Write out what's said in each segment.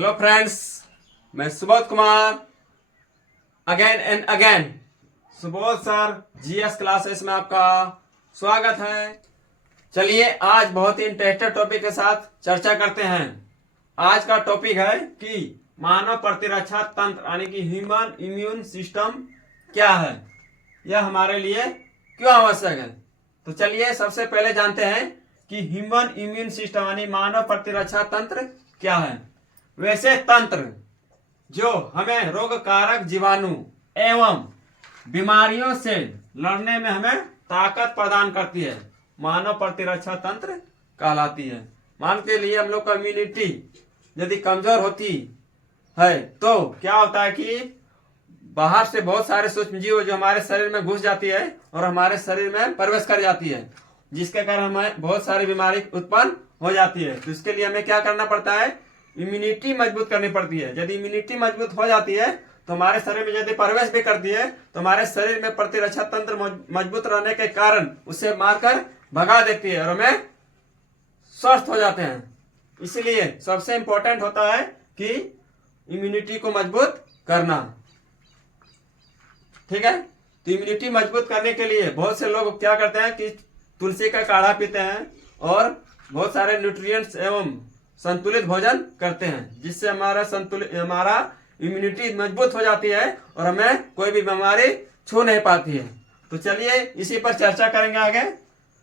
Hello friends, मैं Subodh Kumar again and again. Subodh sir GS classes में आपका स्वागत है। चलिए आज बहुत ही इंटरेस्टेड टॉपिक के साथ चर्चा करते हैं। आज का टॉपिक है कि मानव प्रतिरक्षा तंत्र यानी कि ह्यूमन इम्यून सिस्टम क्या है, यह हमारे लिए क्यों आवश्यक है। तो चलिए सबसे पहले जानते हैं कि ह्यूमन इम्यून सिस्टम यानी मानव प्रतिरक्षा तंत्र क्या है। वैसे तंत्र जो हमें रोग कारक जीवाणु एवं बीमारियों से लड़ने में हमें ताकत प्रदान करती है, मानव प्रतिरक्षा तंत्र कहलाती है। मान के लिए हम लोग का इम्यूनिटी यदि कमजोर होती है तो क्या होता है कि बाहर से बहुत सारे सूक्ष्म जीव जो हमारे शरीर में घुस जाती है और हमारे शरीर में प्रवेश कर जाती है, जिसके कारण हमें बहुत सारी बीमारी उत्पन्न हो जाती है। तो इसके लिए हमें क्या करना पड़ता है, इम्यूनिटी मजबूत करनी पड़ती है। यदि इम्यूनिटी मजबूत हो जाती है तो हमारे शरीर में यदि प्रवेश भी करती है तो हमारे शरीर में प्रतिरक्षा तंत्र मजबूत रहने के कारण उसे मारकर भगा देती है और हमें स्वस्थ हो जाते हैं। इसलिए सबसे इंपॉर्टेंट होता है कि इम्यूनिटी को मजबूत करना। ठीक है, तो इम्यूनिटी मजबूत करने के लिए बहुत से लोग क्या करते हैं कि तुलसी का काढ़ा पीते हैं और बहुत सारे न्यूट्रिएंट्स एवं संतुलित भोजन करते हैं, जिससे हमारा इम्यूनिटी मजबूत हो जाती है और हमें कोई भी बीमारी छू नहीं पाती है। तो चलिए इसी पर चर्चा करेंगे आगे।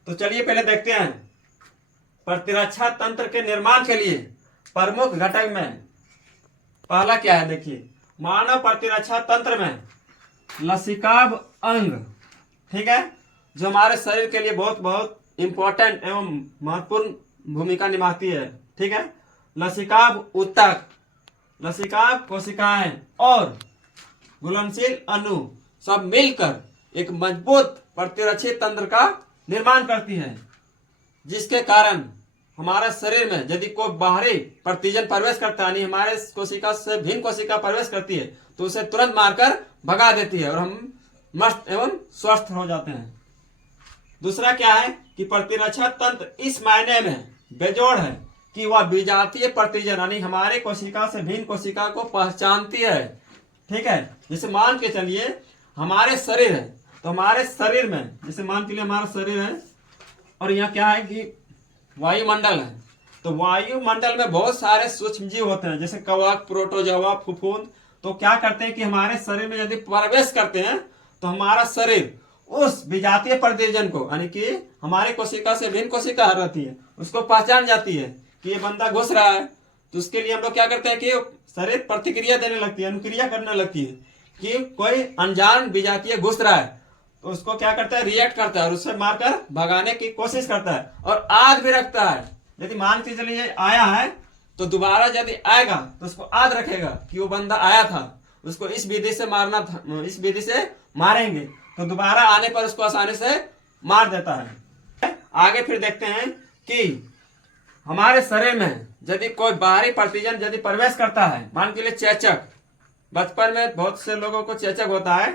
तो चलिए पहले देखते हैं प्रतिरक्षा तंत्र के निर्माण के लिए प्रमुख घटक में पहला क्या है। देखिए, मानव प्रतिरक्षा तंत्र में लसिकाभ अंग, ठीक है, जो हमारे शरीर के लिए बहुत बहुत इंपॉर्टेंट एवं महत्वपूर्ण भूमिका निभाती है। ठीक है, लसिकाभ ऊतक, लसिकाभ कोशिकाएं और घुलनशील अणु सब मिलकर एक मजबूत प्रतिरक्षी तंत्र का निर्माण करती है, जिसके कारण हमारे शरीर में यदि कोई बाहरी प्रतिजन प्रवेश करता है, हमारे कोशिका से भिन्न कोशिका प्रवेश करती है तो उसे तुरंत मारकर भगा देती है और हम मस्त एवं स्वस्थ हो जाते हैं। दूसरा क्या है कि प्रतिरक्षा तंत्र इस मायने में बेजोड़ है कि वह विजातीय प्रतिजन यानी हमारे कोशिका से भिन्न कोशिका को पहचानती है। ठीक है, जैसे मान के चलिए हमारे शरीर है तो हमारे शरीर में जैसे मान के लिए हमारा शरीर है और यहाँ क्या है कि वायुमंडल है, तो वायुमंडल में बहुत सारे सूक्ष्म जीव होते हैं जैसे कवक, प्रोटोजोआ, फफूंद। तो क्या करते हैं कि हमारे शरीर में यदि प्रवेश करते हैं तो हमारा शरीर उस विजातीय प्रतिजन को यानी कि हमारे कोशिका से भिन्न कोशिका रहती है उसको पहचान जाती है कि ये बंदा घुस रहा है। तो उसके लिए हम लोग क्या करते हैं कि शरीर प्रतिक्रिया देने लगती है, अनुक्रिया करने लगती है कि कोई अनजान विजातीय घुस रहा है तो उसको क्या करता है, रिएक्ट करता है और उससे मारकर भगाने की कोशिश करता है और आद भी रखता है। यदि मान के चलिए आया है तो दोबारा यदि आएगा तो उसको आद रखेगा कि वो बंदा आया था, उसको इस विधि से मारना था, इस विधि से मारेंगे तो दोबारा आने पर उसको आसानी से मार देता है। आगे फिर देखते हैं कि हमारे शरीर में यदि कोई बाहरी प्रतिजन यदि प्रवेश करता है, मान के लिए चेचक, बचपन में बहुत से लोगों को चेचक होता है,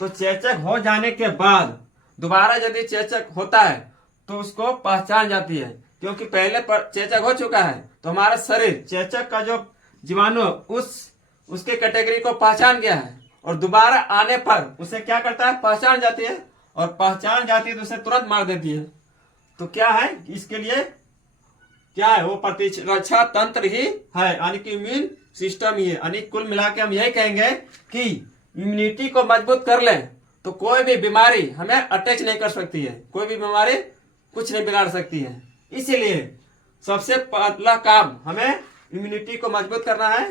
तो चेचक हो जाने के बाद दोबारा यदि चेचक होता है तो उसको पहचान जाती है, क्योंकि पहले पर चेचक हो चुका है तो हमारा शरीर चेचक का जो जीवाणु उसके कैटेगरी को पहचान गया है और दोबारा आने पर उसे क्या करता है, पहचान जाती है और पहचान जाती है तो उसे तुरंत मार देती है। तो क्या है, इसके लिए क्या है, वो प्रतिरक्षा तंत्र ही है यानी कि इम्यून सिस्टम ही है। यानी कुल मिला के हम यही कहेंगे कि इम्यूनिटी को मजबूत कर लें तो कोई भी बीमारी हमें अटैच नहीं कर सकती है, कोई भी बीमारी कुछ नहीं बिगाड़ सकती है। इसीलिए सबसे पहला काम हमें इम्यूनिटी को मजबूत करना है